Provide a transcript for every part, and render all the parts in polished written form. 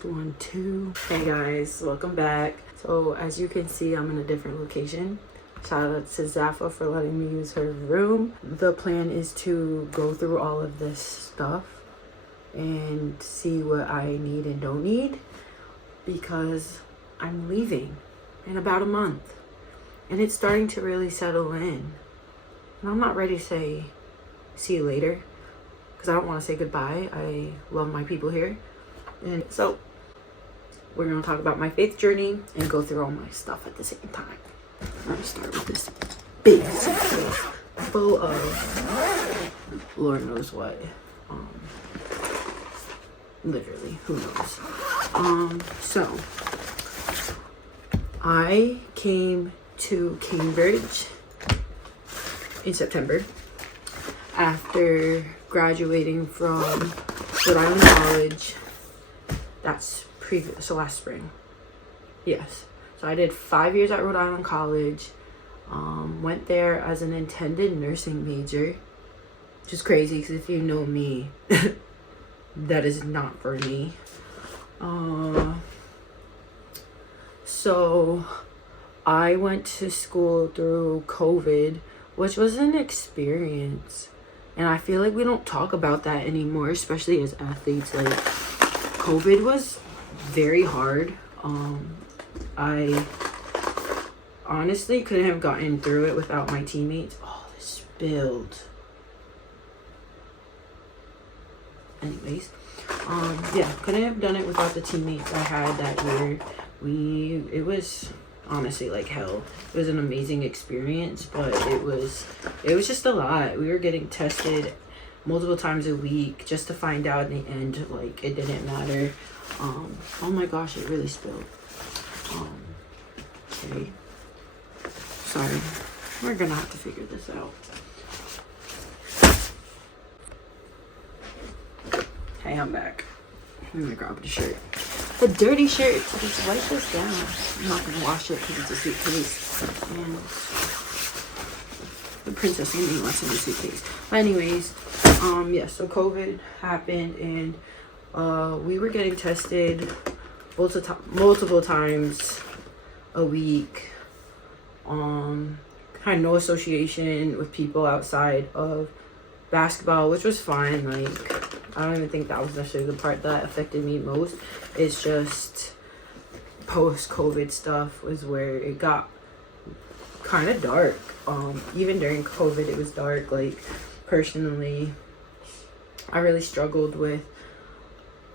Test 1 2. Hey guys, welcome back. So as you can see, I'm in a different location. Shout out to Zaffa for letting me use her room. The plan is to go through all of this stuff and see what I need and don't need, because I'm leaving in about a month and it's starting to really settle in, and I'm not ready to say see you later because I don't want to say goodbye. I love my people here. And so we're going to talk about my faith journey and go through all my stuff at the same time. I'm going to start with this big suitcase full of Lord knows what. Literally, who knows. So I came to Cambridge in September after graduating from Rhode Island College. That's so last spring. Yes. So I did 5 years at Rhode Island College. Went there as an intended nursing major, which is crazy because if you know me, that is not for me. So I went to school through COVID, which was an experience. And I feel like we don't talk about that anymore, especially as athletes. Like, COVID was very hard. I honestly couldn't have gotten through it without my teammates. Oh, this spilled. Anyways, yeah, couldn't have done it without the teammates I had that year. It was honestly like hell. It was an amazing experience, but it was just a lot. We were getting tested multiple times a week just to find out in the end, like, it didn't matter. Oh my gosh, it really spilled. Okay. Sorry. We're gonna have to figure this out. Hey, I'm back. I'm gonna grab the shirt. The dirty shirt. Just wipe this down. I'm not gonna wash it because it's a suitcase. And the princess in me wants in the suitcase. But anyways, yeah, so COVID happened and we were getting tested multiple times a week. Had no association with people outside of basketball, which was fine. Like, I don't even think that was necessarily the part that affected me most. It's just post-COVID stuff was where it got kind of dark. Even during COVID, it was dark. Like, personally, I really struggled with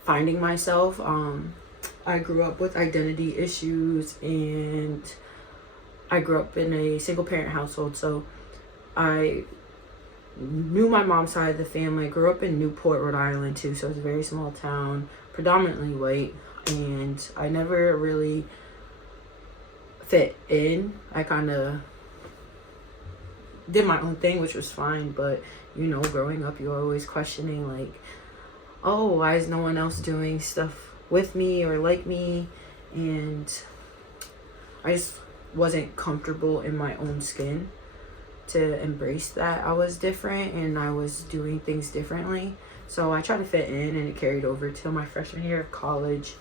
finding myself. I grew up with identity issues, and I grew up in a single parent household, so I knew my mom's side of the family. I grew up in Newport, Rhode Island too, so it's a very small town, predominantly white, and I never really fit in. I kind of did my own thing, which was fine, but you know, growing up, you're always questioning, like, oh, why is no one else doing stuff with me or like me? And I just wasn't comfortable in my own skin to embrace that I was different and I was doing things differently. So I tried to fit in, and it carried over till my freshman year of college,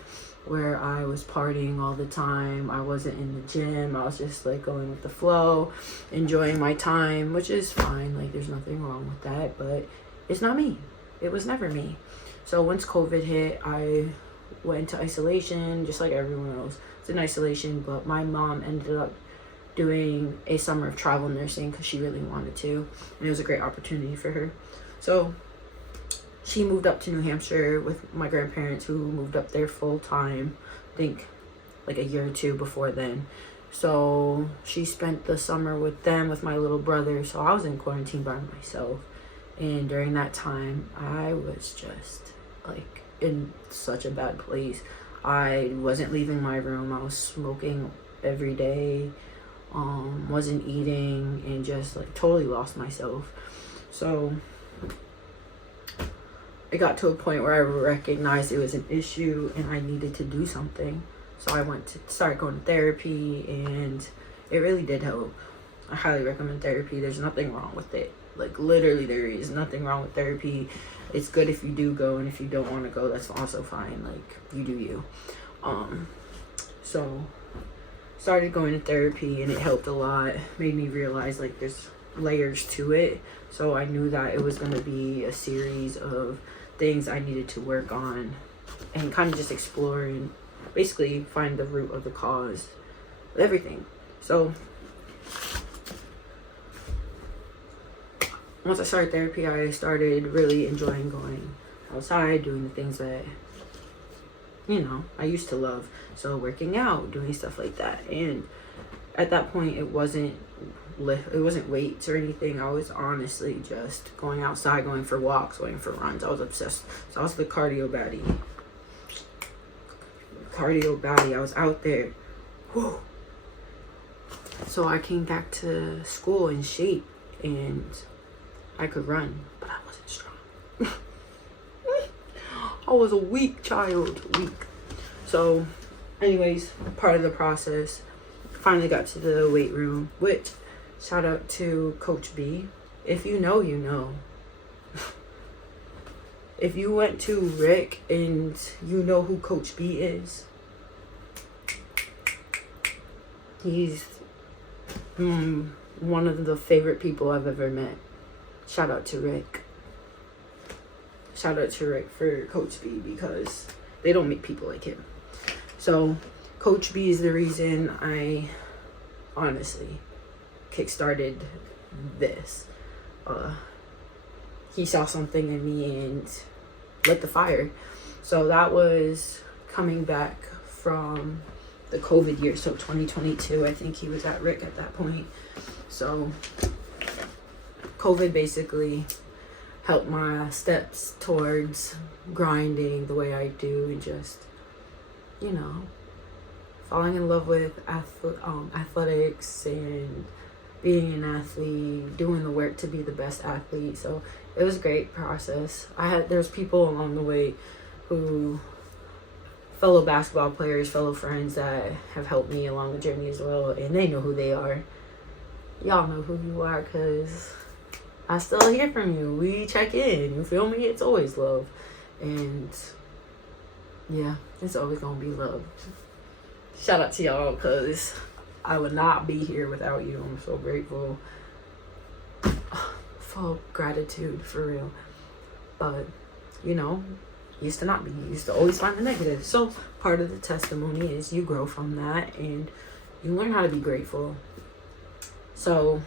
where I was partying all the time. I wasn't in the gym. I was just like going with the flow, enjoying my time, which is fine. Like, there's nothing wrong with that, but it's not me. It was never me. So once COVID hit, I went into isolation, just like everyone else. It's in isolation, but my mom ended up doing a summer of travel nursing because she really wanted to, and it was a great opportunity for her. So she moved up to New Hampshire with my grandparents, who moved up there full time, I think like a year or two before then. So she spent the summer with them, with my little brother. So I was in quarantine by myself, and during that time I was just like in such a bad place. I wasn't leaving my room. I was smoking every day, wasn't eating, and just like totally lost myself. So it got to a point where I recognized it was an issue and I needed to do something. So I went to start going to therapy, and it really did help. I highly recommend therapy. There's nothing wrong with it. Like, literally, there is nothing wrong with therapy. It's good if you do go, and if you don't want to go, that's also fine. Like, you do you. So started going to therapy, and it helped a lot. Made me realize, like, there's layers to it. So I knew that it was going to be a series of things I needed to work on and kind of just explore and basically find the root of the cause of everything. So once I started therapy, I started really enjoying going outside, doing the things that, you know, I used to love. So working out, doing stuff like that. And at that point, it wasn't weights or anything. I was honestly just going outside, going for walks, going for runs. I was obsessed. So I was the cardio baddie. I was out there. Whew. So I came back to school in shape, and I could run, but I wasn't strong. I was a weak child. So anyways, part of the process, finally got to the weight room, which, shout out to Coach B. If you know, you know. If you went to Rick and you know who Coach B is, he's one of the favorite people I've ever met. Shout out to Rick. Shout out to Rick for Coach B, because they don't meet people like him. So Coach B is the reason I honestly kickstarted this. He saw something in me and lit the fire. So that was coming back from the COVID year, so 2022. I think he was at Rick at that point. So COVID basically helped my steps towards grinding the way I do, and just, you know, falling in love with athletics and being an athlete, doing the work to be the best athlete. So it was a great process. There's people along the way who, fellow basketball players, fellow friends that have helped me along the journey as well, and they know who they are. Y'all know who you are, because I still hear from you. We check in, you feel me? It's always love. And yeah, it's always gonna be love. Shout out to y'all, because I would not be here without you. I'm so grateful. Full gratitude, for real. But, you know, used to not be. Used to always find the negative. So part of the testimony is you grow from that, and you learn how to be grateful. So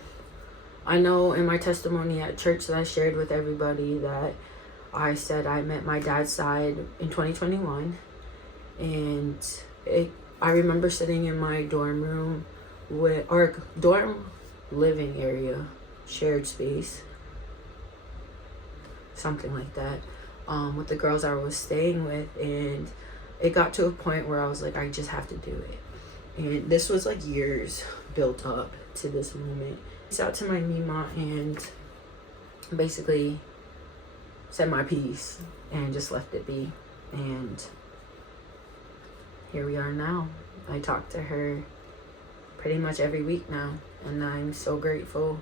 I know in my testimony at church that I shared with everybody that I said I met my dad's side in 2021. And I remember sitting in my dorm room or dorm living area, shared space, something like that, with the girls I was staying with. And it got to a point where I was like, I just have to do it. And this was like years built up to this moment. Reached out to my Mima and basically said my piece and just left it be. And here we are now. I talk to her pretty much every week now, and I'm so grateful.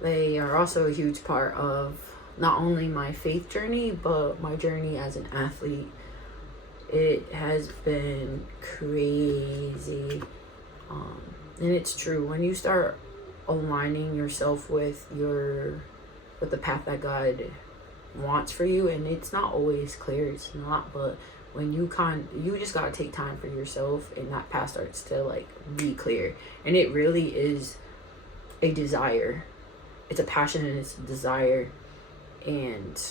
They are also a huge part of not only my faith journey, but my journey as an athlete. It has been crazy. And it's true. When you start aligning yourself with the path that God wants for you, and it's not always clear, it's not, but when you just gotta take time for yourself, and that path starts to like be clear. And it really is a desire. It's a passion, and it's a desire. And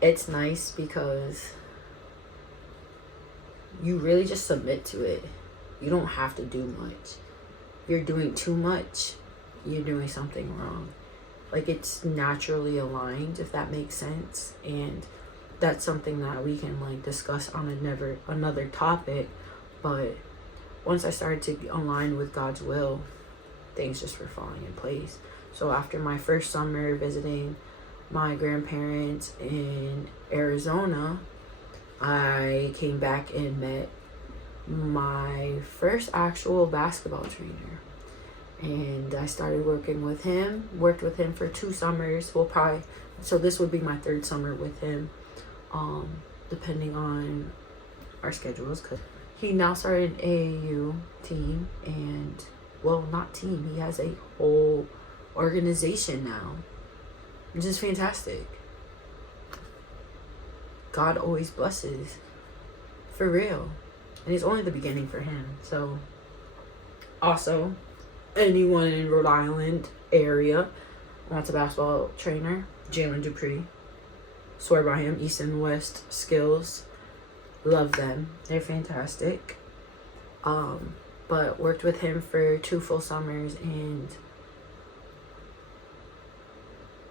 it's nice because you really just submit to it. You don't have to do much. If you're doing too much, you're doing something wrong. Like, it's naturally aligned, if that makes sense. And that's something that we can like discuss on another topic. But once I started to align with God's will, things just were falling in place. So after my first summer visiting my grandparents in Arizona, I came back and met my first actual basketball trainer. And I started working with him, worked with him for 2 summers. So this would be my 3rd summer with him, depending on our schedules. Cause he now started an AAU team, and well, not team, he has a whole organization now, which is fantastic. God always blesses, for real. And it's only the beginning for him. So also, anyone in Rhode Island area wants a basketball trainer, Jalen Dupree. Swear by him. East and West Skills. Love them. They're fantastic. But worked with him for 2 full summers, and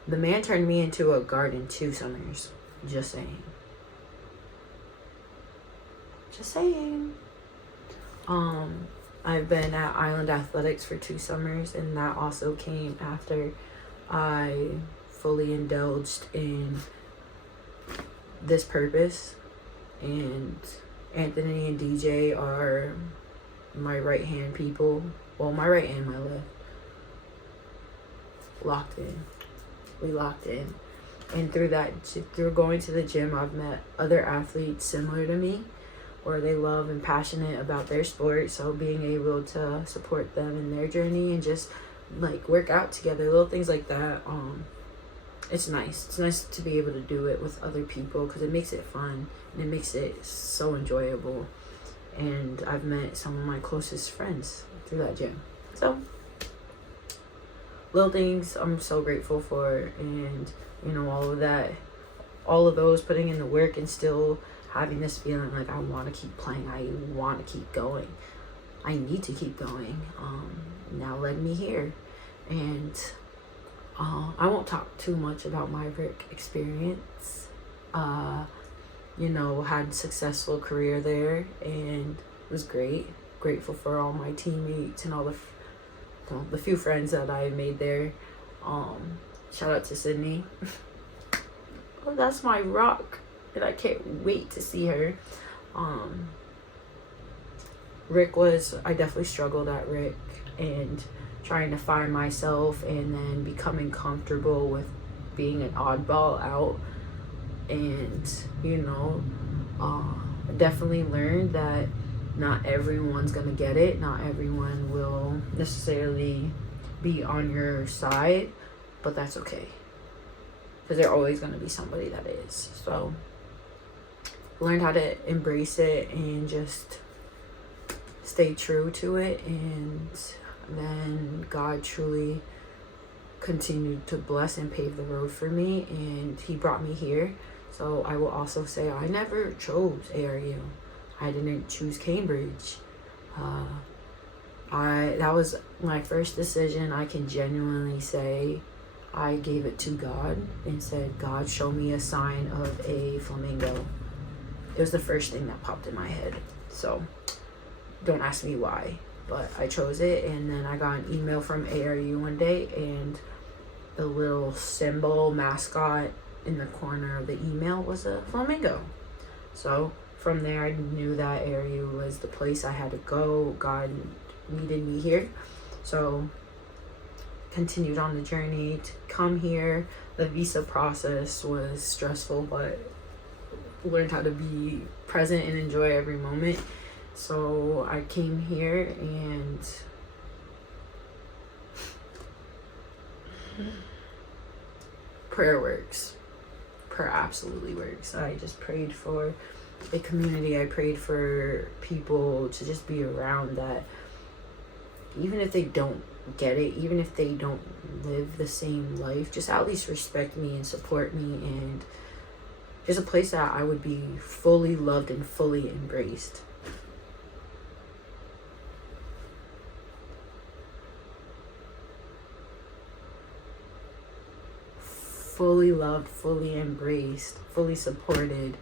the man turned me into a guard in 2 summers. Just saying. Just saying. I've been at Island Athletics for 2 summers, and that also came after I fully indulged in this purpose. And Anthony and DJ are my right hand people. Well, my right and my left. Locked in. We locked in. And through going to the gym, I've met other athletes similar to me, where they love and passionate about their sport. So being able to support them in their journey and just like work out together, little things like that. It's nice. It's nice to be able to do it with other people, because it makes it fun and it makes it so enjoyable. And I've met some of my closest friends through that gym. So little things I'm so grateful for, and all of that, all of those, putting in the work and still having this feeling like I want to keep playing, I want to keep going, I need to keep going, now led me here. And I won't talk too much about my work experience. Had successful career there, and it was great. Grateful for all my teammates and all the few friends that I made there. Shout out to Sydney. Oh, that's my rock, and I can't wait to see her. I definitely struggled at Rick, and trying to find myself, and then becoming comfortable with being an oddball out. And definitely learned that not everyone's gonna get it, not everyone will necessarily be on your side, but that's okay, because there's always gonna be somebody that is. So learned how to embrace it and just stay true to it. And then God truly continued to bless and pave the road for me, and he brought me here. So I will also say I never chose ARU. I didn't choose Cambridge. That was my first decision. I can genuinely say I gave it to God and said, God, show me a sign of a flamingo. It was the first thing that popped in my head. So don't ask me why, but I chose it. And then I got an email from ARU one day, and the little symbol mascot in the corner of the email was a flamingo. So from there, I knew that ARU was the place I had to go. God needed me here. So continued on the journey to come here. The visa process was stressful, but learned how to be present and enjoy every moment. So I came here, and prayer works. Prayer absolutely works. I just prayed for a community. I prayed for people to just be around that, even if they don't get it, even if they don't live the same life, just at least respect me and support me, and just a place that I would be fully loved and fully embraced. Fully loved, fully embraced, fully supported.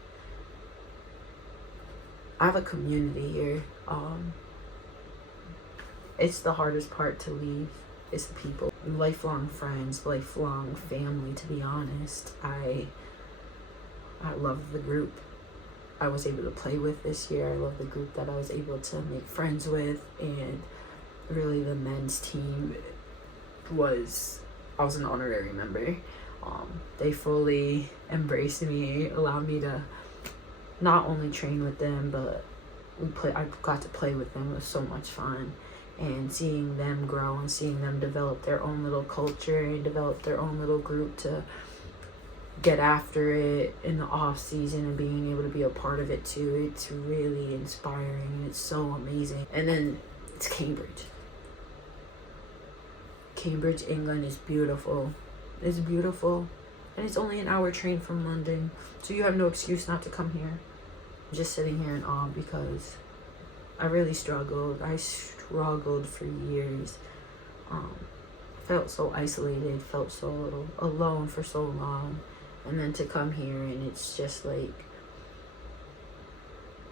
I have a community here. It's the hardest part to leave. It's the people. Lifelong friends, lifelong family, to be honest. I love the group. I was able to play with this year. I love the group that I was able to make friends with, and really the men's team I was an honorary member. They fully embraced me, allowed me to not only train with them, but I got to play with them. It was so much fun. And seeing them grow and seeing them develop their own little culture and develop their own little group to get after it in the off season and being able to be a part of it too, it's really inspiring and it's so amazing. And then it's Cambridge, England is beautiful. It's beautiful, and it's only an hour train from London, so you have no excuse not to come here. I'm just sitting here in awe because I really struggled. I struggled for years. Felt so isolated, felt so alone for so long, and then to come here and it's just like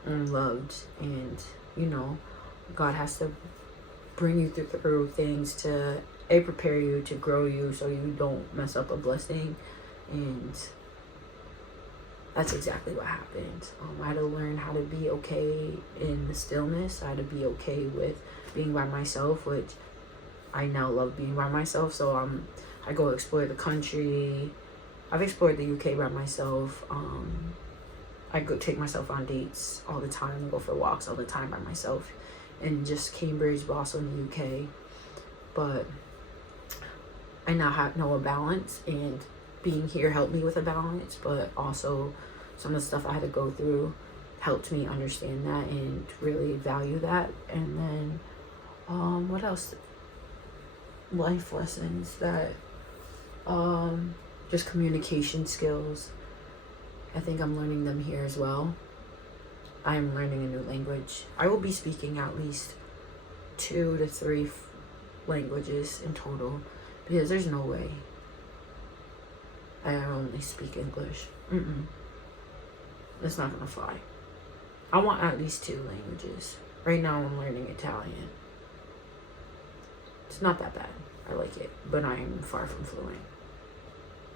I'm loved. And you know, God has to bring you through things to prepare you, to grow you, so you don't mess up a blessing. And that's exactly what happened. I had to learn how to be okay in the stillness. I had to be okay with being by myself, which I now love being by myself. So I go explore the country. I've explored the UK by myself. I go take myself on dates all the time, go for walks all the time by myself, and just Cambridge, but also in the UK. But I now know a balance, and being here helped me with a balance, but also some of the stuff I had to go through helped me understand that and really value that. And then what else? Life lessons that just communication skills. I think I'm learning them here as well. I am learning a new language. I will be speaking at least 2 to 3 languages in total, because there's no way I only speak English. It's not gonna fly. I want at least 2 languages. Right now I'm learning Italian. It's not that bad. I like it, but I am far from fluent.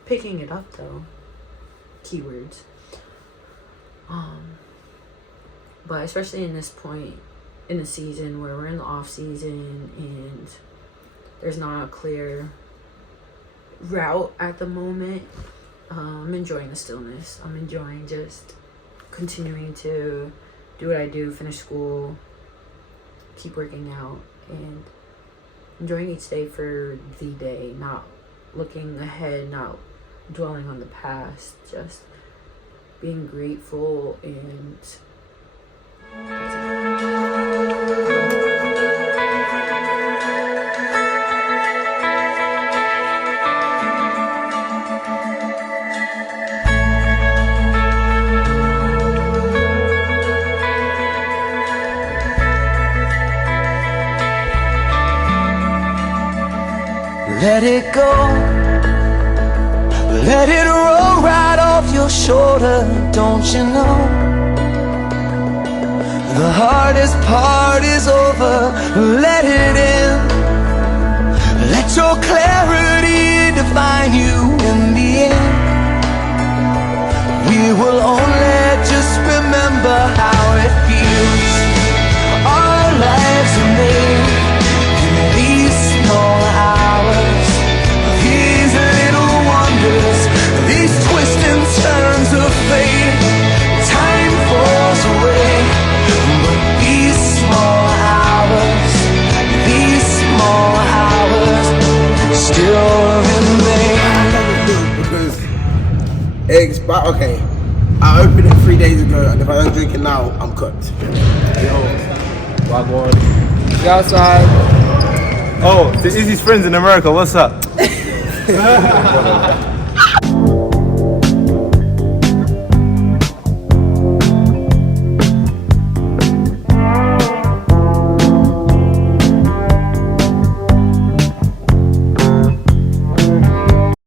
Picking it up though, keywords. But especially in this point in the season where we're in the off season and there's not a clear route at the moment, I'm enjoying the stillness. I'm enjoying just continuing to do what I do, finish school, keep working out, and enjoying each day for the day, not looking ahead, not dwelling on the past, just being grateful. And let it go, let it roll right off your shoulder. Don't you know, the hardest part is over. Let it in, let your clarity define you in the end. We will only just remember how it feels. Our lives are made in these small hours, these little wonders, these twists and turns of fate. Time falls away, but these small hours still remain. Because eggs, but okay, I opened it 3 days ago, and if I don't drink it now, I'm cooked. Yo, Wagwan. You outside? Oh, the Izzy's friends in America, what's up?